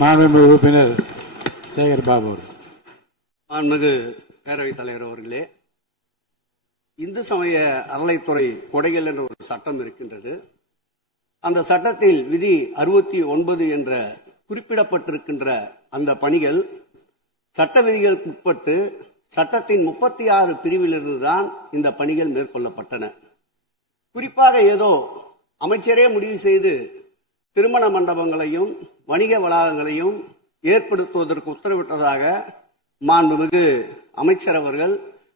மாண்புமிகு உறுப்பினர் சேகர் பாபு. மாண்புமிகு பேரவைத் தலைவர் அவர்களே, இந்து சமய அறநிலைத்துறை கொடைகள் என்ற ஒரு சட்டம் இருக்கின்றது. அந்த சட்டத்தில் விதி 69 என்ற குறிப்பிடப்பட்டிருக்கின்ற அந்த பணிகள் சட்ட விதிகளுக்கு உட்பட்டு சட்டத்தின் 36 பிரிவிலிருந்து தான் இந்த பணிகள் மேற்கொள்ளப்பட்டன. குறிப்பாக ஏதோ அமைச்சரே முடிவு செய்து திருமண மண்டபங்களையும் வணிக வளாகங்களையும் ஏற்படுத்துவதற்கு உத்தரவிட்டதாக மாண்புமிகு அமைச்சர் அவர்கள்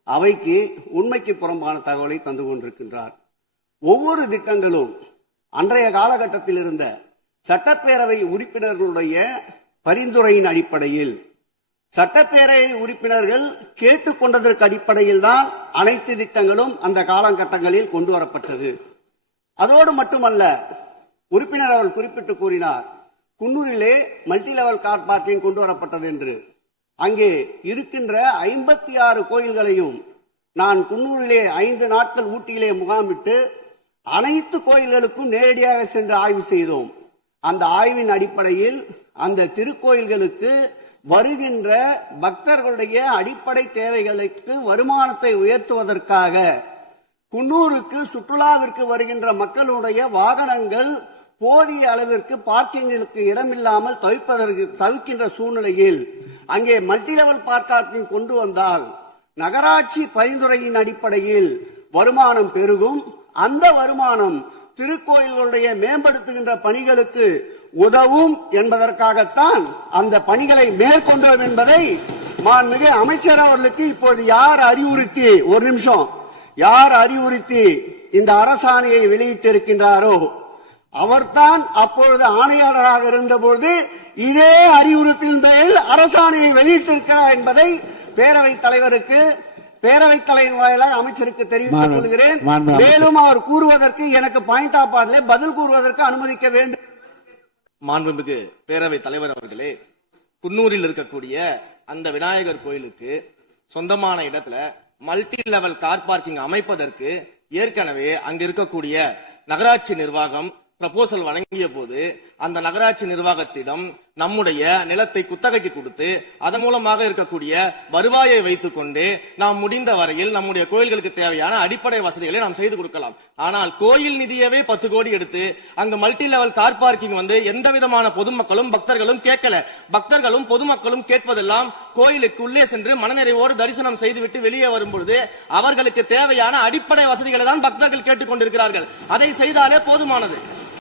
அவைக்கு உண்மைக்கு புறம்பான தகவலை தந்து கொண்டிருக்கின்றார். ஒவ்வொரு திட்டங்களும் அன்றைய காலகட்டத்தில் இருந்த சட்டப்பேரவை உறுப்பினர்களுடைய பரிந்துரையின் அடிப்படையில், சட்டப்பேரவை உறுப்பினர்கள் கேட்டுக்கொண்டதற்கு அடிப்படையில் தான் அனைத்து திட்டங்களும் அந்த காலகட்டங்களில் கொண்டு வரப்பட்டது. அதோடு மட்டுமல்ல, உறுப்பினர் அவர்கள் குறிப்பிட்டு கூறினார், குன்னூரிலே மல்டி லெவல் கார் பார்க்கிங் கொண்டு வரப்பட்டது என்று. அங்கே இருக்கின்ற 56 கோயில்களையும் நான் குன்னூரிலே 5 நாட்கள் ஊட்டியிலே முகாமிட்டு அனைத்து கோயில்களுக்கும் நேரடியாக சென்று ஆய்வு செய்தோம். அந்த ஆய்வின் அடிப்படையில் அந்த திருக்கோயில்களுக்கு வருகின்ற பக்தர்களுடைய அடிப்படை தேவைகளுக்கு வருமானத்தை உயர்த்துவதற்காக குன்னூருக்கு சுற்றுலாவிற்கு வருகின்ற மக்களுடைய வாகனங்கள் போதிய அளவிற்கு பார்க்கிங்களுக்கு இடமில்லாமல் தவிக்கின்ற சூழ்நிலையில் அங்கே மல்டி லெவல் பார்க்கிங் கொண்டு வந்தால் நகராட்சி பரிந்துரையின் அடிப்படையில் வருமானம் பெருகும். அந்த வருமானம் திருக்கோயில்களுடைய மேம்படுத்துகின்ற பணிகளுக்கு உதவும் என்பதற்காகத்தான் அந்த பணிகளை மேற்கொண்டோம் என்பதை மாண்புமிகு அமைச்சர் அவர்களுக்கு இப்போது யார் அறிவுறுத்தி இந்த அரசாணையை வெளியிட்டிருக்கின்றாரோ அவர்தான் அப்பொழுது ஆணையாளராக இருந்தபோது இதே அறிவுறுத்தலின் பேரில் அரசாணையை வெளியிட்டிருக்கிறார் என்பதை பேரவைத் தலைவர் வாயிலாக அமைச்சருக்கு தெரிவித்துக் கொள்கிறேன். மேலும் அவர் கூறுவதற்கு எனக்கு பாயிண்ட் ஆஃப் ஆர்டரில் பதில் கூறுவதற்கு அனுமதிக்க வேண்டும். மாண்புமிகு பேரவைத் தலைவர் அவர்களே, குன்னூரில் இருக்கக்கூடிய அந்த விநாயகர் கோயிலுக்கு சொந்தமான இடத்துல மல்டி லெவல் கார் பார்க்கிங் அமைப்பதற்கு ஏற்கனவே அங்க இருக்கக்கூடிய நகராட்சி நிர்வாகம் ப்ரப்போசல் வழங்கிய போது அந்த நகராட்சி நிர்வாகத்திடம் நம்முடைய நிலத்தை குத்தகைக்கு கொடுத்து அதன் மூலமாக இருக்கக்கூடிய வருவாயை வைத்துக் கொண்டு நாம் முடிந்த வரையில் நம்முடைய கோயில்களுக்கு தேவையான அடிப்படை வசதிகளை நாம் செய்து கொடுக்கலாம். ஆனால் கோயில் நிதியவே 10 கோடி எடுத்து அங்க மல்டி லெவல் கார் பார்க்கிங் எந்த விதமான பொதுமக்களும் பக்தர்களும் கேட்கல. பக்தர்களும் பொதுமக்களும் கேட்பதெல்லாம் கோயிலுக்கு உள்ளே சென்று மனநிறைவோடு தரிசனம் செய்துவிட்டு வெளியே வரும்பொழுது அவர்களுக்கு தேவையான அடிப்படை வசதிகளை தான் பக்தர்கள் கேட்டுக் கொண்டிருக்கிறார்கள். அதை செய்தாலே போதுமானது.